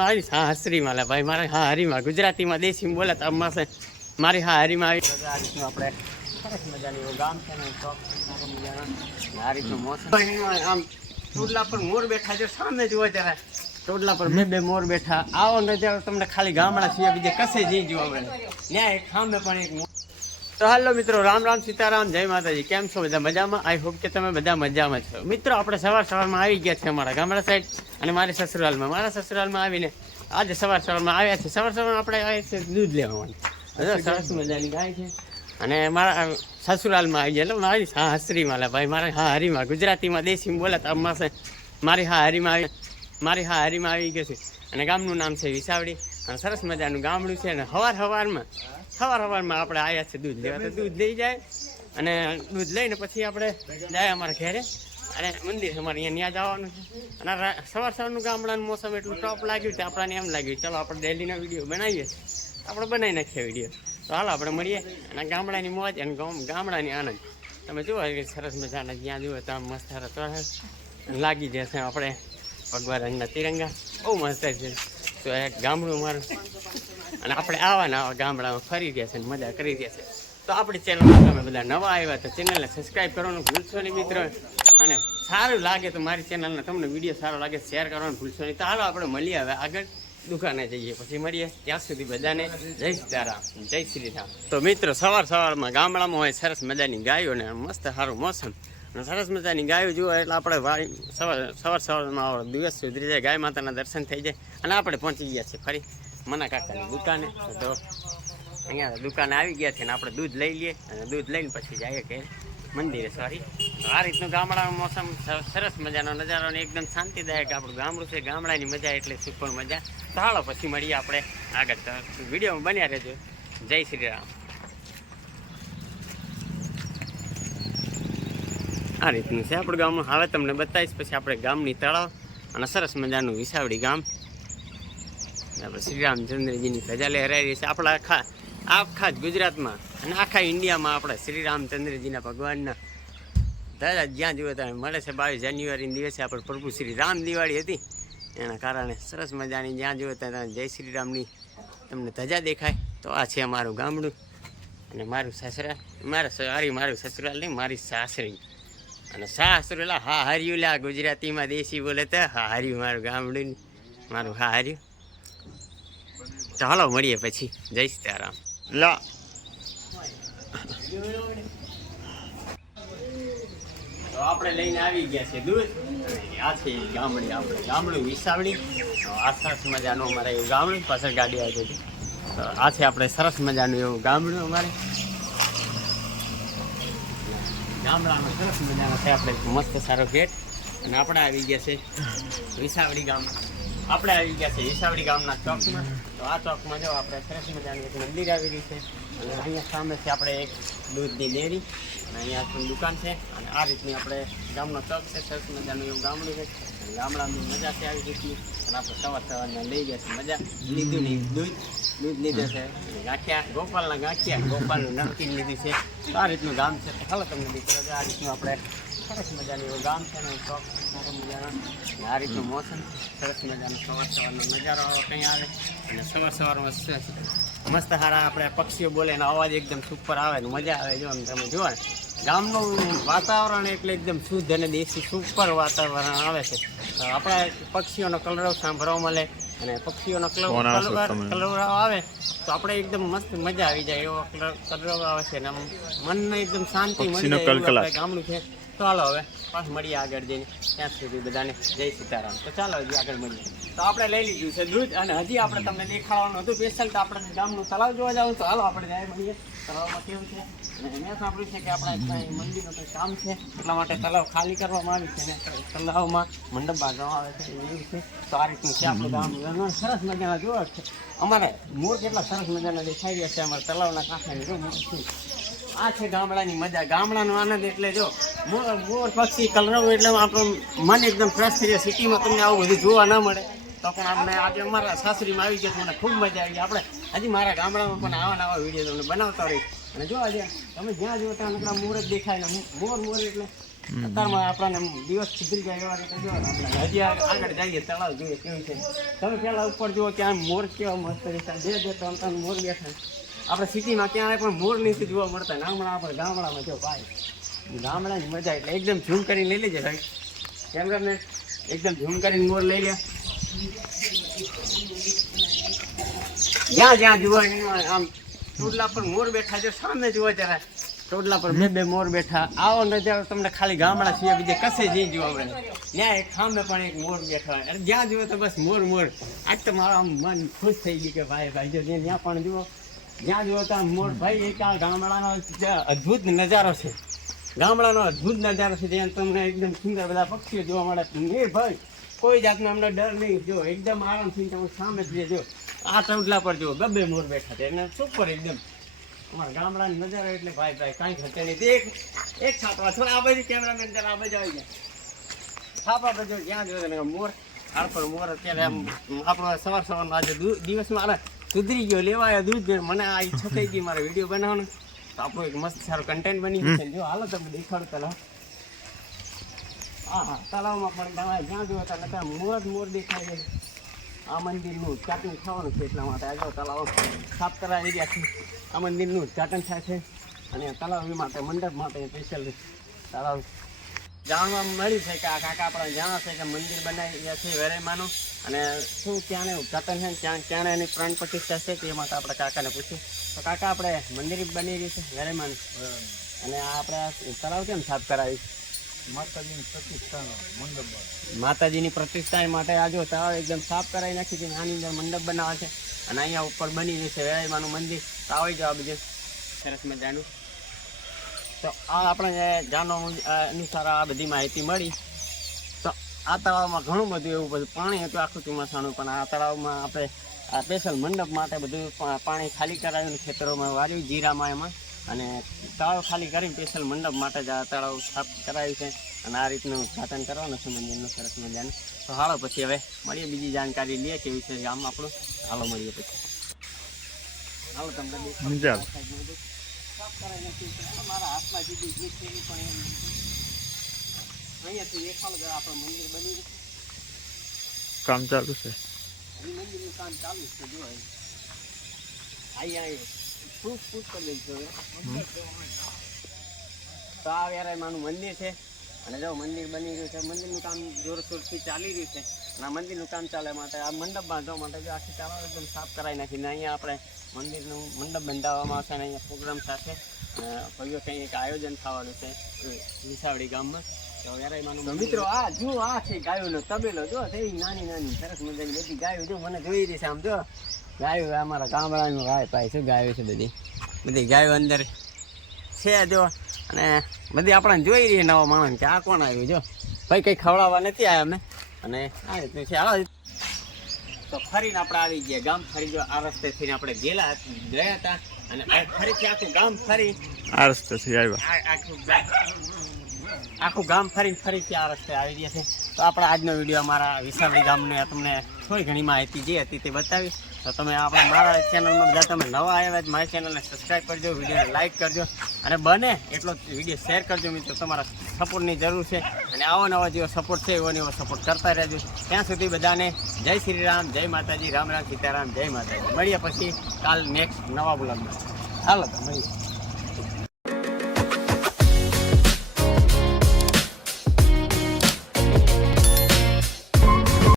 મારી હાસરીમાં લે ભાઈ મારે હા હરીમાં ગુજરાતીમાં દેશીમાં બોલે તો અમારે મારી હા હરીમાં આવી આ રીતનું આપણે સરસ મજાની એવું ગામ છે ને આ રીતનું મોસમ આમ ટોડલા પર મોર બેઠા જો સામે જોવા ત્યારે ટોડલા પર બે મોર બેઠા આવો ને ત્યારે તમને ખાલી ગામડા સિવાય બીજે કશે જઈ જોવા મળે ત્યાં એક સામે પણ એક. તો હાલો મિત્રો, રામ રામ સીતારામ, જય માતાજી. કેમ છો બધા? મજામાં? આઈ હોપ કે તમે બધા મજામાં છો. મિત્રો આપણે સવારમાં આવી ગયા છે અમારા ગામડા સાઈડ અને મારી સસુરાલમાં આવીને આજે સવારમાં આવ્યા છે. સવારમાં આપણે આવ્યા છે દૂધ લેવા માટે. સરસ મજાની ગાય છે અને મારા સસુરાલમાં આવી ગયા એટલે મારી હા હસરીમાં લે ભાઈ મારે હા હરીમાં ગુજરાતીમાં દેશીમાં બોલે તો અમારે મારી હા હરીમાં આવી ગયો છે અને ગામનું નામ છે વિસાવડી અને સરસ મજાનું ગામડું છે અને સવારમાં આપણે આવ્યા છે દૂધ લેવા. તો દૂધ લઈ જાય અને દૂધ લઈને પછી આપણે જાય અમારા ઘરે અને મંદિર અમારે અહીંયા જવાનું છે. અને સવારનું ગામડાનું મોસમ એટલું ટોપ લાગ્યું કે આપણને એમ લાગ્યું ચાલો આપણે ડેલીના વિડીયો બનાવીએ, આપણે બનાવી નાખીએ વિડીયો. તો હાલો આપણે મળીએ અને ગામડાની મોજ અને ગામડાની આનંદ તમે જુઓ સરસ મજાના જ્યાં જુઓ ત્યાં મસ્ત લાગી જશે. આપણે ભગવા રંગના તિરંગા બહુ મસ્ત છે. તો એક ગામડું અમારું અને આપણે આવા ગામડામાં ફરી રહ્યા છે, મજા કરી રહ્યા છે. તો આપણી ચેનલમાં તમે બધા નવા આવ્યા તો ચેનલને સબસ્ક્રાઈબ કરવાનું ભૂલશો નહીં મિત્રો. અને સારું લાગે તો મારી ચેનલને તમને વિડીયો સારો લાગે શેર કરવાનું ભૂલશો નહીં. તો હાલો આપણે મળીએ હવે આગળ દુકાને જઈએ, પછી મળીએ. ત્યાં સુધી બધાને જય સીતારામ, જય શ્રી રામ. તો મિત્રો સવારમાં ગામડામાં હોય સરસ મજાની ગાયો ને મસ્ત સારું મોસમ અને સરસ મજાની ગાયો જુઓ એટલે આપણે સવારમાં દિવસ સુધરી જાય, ગાય માતાના દર્શન થઈ જાય અને આપણે પહોંચી ગયા છીએ ફરી મના કાકાની દુકાને. તો અહીંયા દુકાને આવી ગયા છે ને આપણે દૂધ લઈ લઈએ અને દૂધ લઈને પછી જઈએ કે મંદિરે. આ રીતનું ગામડાનું મોસમ સરસ મજાનો નજારો ને એકદમ શાંતિદાયક આપણું ગામડું છે. ગામડાની મજા એટલે સુપર મજા. તો હાલો પછી મળીએ આપણે આગળ. તો વિડીયોમાં બન્યા રહેજો. જય શ્રી રામ. આ રીતનું છે આપણું ગામ. હવે તમને બતાવીશ પછી આપણે ગામની તળાવ અને સરસ મજાનું વિસાવડી ગામ. આપણે શ્રી રામચંદ્રજીની ધજા લહેરાઈ રહી છે આપણા આખા જ ગુજરાતમાં અને આખા ઇન્ડિયામાં. આપણે શ્રી રામચંદ્રજીના ભગવાનના ધજા જ્યાં જુઓ ત્યાં મળે છે. 22 જાન્યુઆરીના દિવસે આપણે પ્રભુ શ્રી રામ દિવાળી હતી એના કારણે સરસ મજાની જ્યાં જુઓ ત્યાં જય શ્રી રામની તમને ધજા દેખાય. તો આ છે અમારું ગામડું અને મારું સસરા મારું સસુરાલ નહીં, મારી સાસરી અને સાસરું હા હાર્યું લા ગુજરાતીમાં દેશી બોલે તો હા હાર્યું મારું ગામડું મારું હા હાર્યું. ચાલો મળીએ પછી. જય સીતારામ. લા તો આપણે લઈને આવી ગયા છે દૂધ. આ છે ગામડી, આપણે ગામડું વિસાવડી. આ સરસ મજાનું અમારે એવું ગામડું, પાછળ ગાડી આવી હતી. તો આ છે આપણે સરસ મજાનું એવું ગામડું અમારે ગામડામાં. સરસ મજાનો છે આપણે મસ્ત સારો ગેટ અને આપણે આવી ગયા છે વિસાવડી ગામ. આપણે આવી ગયા છે વિસાવડી ગામના ચોકમાં. તો આ ચોકમાં જો આપણે સરસ મજાનું એક મંદિર આવેલું છે અને અહીંયા સામે છે આપણે એક દૂધની ડેરી અને અહીંયા દુકાન છે. અને આ રીતની આપણે ગામનો ચોક છે, સરસ મજાનું એવું ગામડું છે. ગામડાની મજા છે આવી રીતની. અને આપણે સવારના લઈ ગયા છે મજા. લીધું નહીં દૂધ લીધું છે ગાંઠિયા, ગોપાલના ગાંઠિયા, ગોપાલનું નમકીન લીધું છે. તો આ રીતનું ગામ છે. તો ચાલો તમને દીકરો આ રીતનું આપણે સરસ મજાનું એવું ગામ છે ને ચોક સરસ મજાનો. આ રીતનું મોસમ સરસ મજાનો સવારનો નજારો કંઈ આવે અને સવારમાં મસ્ત સારા આપણે પક્ષીઓ બોલે એનો અવાજ એકદમ સુપર આવે ને મજા આવે. જો તમે જુઓ ને ગામનું વાતાવરણ એટલે એકદમ શુદ્ધ અને દેશી સુપર વાતાવરણ આવે છે. આપણા પક્ષીઓનો કલરવ સાંભળવા મળે અને પક્ષીઓનો કલરવ આવે તો આપણે એકદમ મસ્ત મજા આવી જાય એવો કલરવ આવે છે અને મનને એકદમ શાંતિ મળી જાય ગામડું છે. તો ચાલો હવે પાછું મળીએ આગળ જઈને. ત્યાં સુધી બધાને જય સીતારામ. તો ચાલો હજી આગળ મળીએ. તો આપણે લઈ લીધું છે દૂધ અને હજી આપણે તમને દેખાડવાનું હતું સ્પેશિયલ. તો આપણે ગામનું તળાવ જોવા જવું. તો હાલો આપણે જાય મળીએ. તળાવમાં કેવું છે અને મેં સાંભળ્યું છે કે આપણા મંદિરનું કંઈ કામ છે એટલા માટે તળાવ ખાલી કરવામાં આવ્યું છે અને તળાવમાં મંડપ બાંધવામાં આવે છે એવું છે. તો આ રીતનું છે આપણું ગામ. સરસ મજાના જોવા છે અમારે મોર કેટલા સરસ મજાના દેખાઈ રહ્યા છે અમારા તળાવના કાંઠાની. જો મોર આ છે ગામડાની મજા, ગામડાનો આનંદ. એટલે જો મોર પક્ષી કલરવ એટલે આપણું મન એકદમ ફ્રેશ થઈ જાય. સિટીમાં તમને આવું બધું જોવા ના મળે. તો પણ આપણે આજે અમારા સાસરીમાં આવી ગયા મને ખૂબ મજા આવી. આપણે હજી મારા ગામડામાં પણ આવા વિડીયો તમને બનાવતા રહીશ. અને જો આજે તમે જ્યાં જુઓ ત્યાં નકરા મોર જ દેખાય ને મોર એટલે અત્યારમાં આપણને દિવસ સુધરી જાય એવા રીતે જો આપણે હજી આગળ જઈએ તળાવ જોઈએ કેવું છે. તમે પેલા ઉપર જુઓ કે આમ મોર કેવા મસ્ત રીતે બે ત્રણ મોર બેઠા. આપણે સિટીમાં ક્યાંય પણ મોર નથી જોવા મળતા. આપણે ગામડામાં જો ભાઈ ગામડાની મજા એટલે એકદમ ઝૂમ કરીને લઈ લેજે ભાઈ કેમેરામેન, એકદમ ઝૂમ કરીને મોર લઈ લે. જ્યાં જુઓ આમ ટોડલા પર મોર બેઠા જો સામે જુઓ જરા ટોડલા પર બે મોર બેઠા. આવો નજારો તમને ખાલી ગામડા સિવાય બીજે કશે જઈ જોવા મળે. ત્યાં એક ખામે પણ એક મોર બેઠા હોય અને જ્યાં જુઓ તો બસ મોર. આજ તો મારું આમ મન ખુશ થઈ ગયું કે ભાઈ જો ત્યાં પણ જુઓ જ્યાં જુઓ તો આમ મોર. ભાઈ એક આ ગામડાનો અદ્ભુત નજારો છે. ગામડાનો અદ્ભુત નજારો છે જ્યાં તમને એકદમ સુંદર બધા પક્ષીઓ જોવા મળે. ભાઈ કોઈ જાતનો અમને ડર નહીં. જો એકદમ આરામથી તમે સામે જ જો આ ટોડલા પર જુઓ બે મોર બેઠા છે અને સુપર એકદમ અમારા ગામડાનો નજારો એટલે ભાઈ કાંઈ ઘટે નહીં. એક છાપા થોડા આ બાજુ કેમેરામેન જરા આ બાજુ આવી જાય છાપા પર જો જ્યાં જોયો મોર આડ પર મોર. અત્યારે આમ આપણો સવારમાં આજે દિવસ મારા સુધરી ગયો લેવાયો દૂધ. મને આ ઈચ્છા થઈ ગઈ મારે વિડીયો બનાવવાનો તો આપણું એક મસ્ત સારું કન્ટેન્ટ બની ગયું. જો હાલો તમે દેખાડો તલાવ. હા તલાવમાં પણ જ્યાં જોયો ત્યાં મોર દેખાય છે. આ મંદિરનું ઉદઘાટન થવાનું છે એટલા માટે આજે તલાવ સાફ કરાવી રહ્યા છે. આ મંદિરનું ઉદઘાટન થાય છે અને તલાવ માટે મંડપ માટે સ્પેશિયલ તલાવ જાણવા મળ્યું છે કે આ કાકા આપણે જાણો છે કે મંદિર બનાવી રહ્યા છે વેરાઈમાનું. અને શું ત્યાંને ઉદઘાટન છે ત્યાં એની પ્રાણ પ્રતિષ્ઠા છે તે માટે આપણે કાકાને પૂછ્યું. તો કાકા આપણે મંદિર બની રહ્યું છે વેરાઈમાનું અને આ આપણે તલાવ કેમ સાફ કરાવી? માતાજીની પ્રતિષ્ઠા માટે આજે તળાવ એકદમ સાફ કરાવી નાખી છે. આની અંદર મંડપ બનાવે છે અને અહીંયા ઉપર બની રહ્યું છે વેરાઈમાનું મંદિર. તો આવી જાવ બીજું સરસ મજાનું. તો આ આપણે જાણવા અનુસાર આ બધી માહિતી મળી. તો આ તળાવમાં ઘણું બધું એવું બધું પાણી હતું આખું ચોમાસાનું. પણ આ તળાવમાં આપણે આ સ્પેશિયલ મંડપ માટે બધું પાણી ખાલી કરાવ્યું ખેતરોમાં વાર્યું જીરામાં એમાં. અને તળાવ ખાલી કરીને સ્પેશિયલ મંડપ માટે જ આ તળાવ સાફ કરાવ્યું છે અને આ રીતનું ઉદઘાટન કરવાનું છે મંદિરનું સરસ મજાનું. તો હાલો પછી હવે મળીએ બીજી જાણકારી લઈએ કેવી છે ગામ આપણું. હાલો મળીએ પછી. હાલો તમને સાફ કરાવી નથી મારા હાથમાં દીધી જે છે એ પણ અહીંયાથી દેખાડો આપણે મંદિર બની ગયું કામ ચાલુ છે. મંદિરનું કામ ચાલુ છે. જો અહીંયા ફૂટ કરી દેજો. તો આ વેરાઈમાનું મંદિર છે અને જો મંદિર બની રહ્યું છે. મંદિરનું કામ જોરશોરથી ચાલી રહ્યું છે અને આ મંદિરનું કામ ચાલે માટે આ મંડપ બાંધવા માટે જો આખી તળાવ એકદમ સાફ કરાવી નાખીને અહીંયા આપણે મંદિરનું મંડપ બંધાવવામાં આવશે અને અહીંયા પ્રોગ્રામ સાથે ભવ્ય કંઈ એક આયોજન થવાનું છે વિસાવડી ગામમાં. તો વેરાઈમાનું મિત્રો આ જો આ છે ગાયોનો તબેલો જો થઈ નાની સરસ મજાની બધી ગાયો જો મને જોઈ રહી છે. આમ જો ગાયો અમારા ગામડાનું ભાઈ ભાઈ શું ગાયો છે બધી ગાયો અંદર છે જો. અને બધી આપણને જોઈ રહી નવા માણસ કે આ કોણ આવ્યું જો ભાઈ કંઈ ખવડાવવા નથી આવ્યા અમે. અને આ રીતનું છે. હાલો તો ફરીને આપણે આવી ગયા ગામ. ફરી જો આ રસ્તેથી આપણે ગયા હતા અને ફરીથી આખું ગામ ફરી આ રસ્તેથી આવ્યા. આખું ગામ ફરીથી આ રસ્તે આવી રહ્યા છે. તો આપણે આજનો વિડીયો અમારા વિસાવડી ગામને તમને થોડી ઘણી માહિતી જે હતી તે બતાવી. તો તમે આપણે મારા ચેનલમાં બધા તમે નવા આવ્યા જ મારી ચેનલને સબસ્ક્રાઈબ કરજો, વિડીયોને લાઇક કરજો અને બને એટલો વિડીયો શેર કરજો મિત્રો. તમારા સપોર્ટની જરૂર છે અને આવો નવા જેવો સપોર્ટ છે એવો ને એવો સપોર્ટ કરતા રહેજો. ત્યાં સુધી બધાને જય શ્રી રામ, જય માતાજી, રામ રામ સીતારામ, જય માતાજી. મળીએ પછી કાલ નેક્સ્ટ નવા બ્લોગમાં. હાલો તો મળીએ.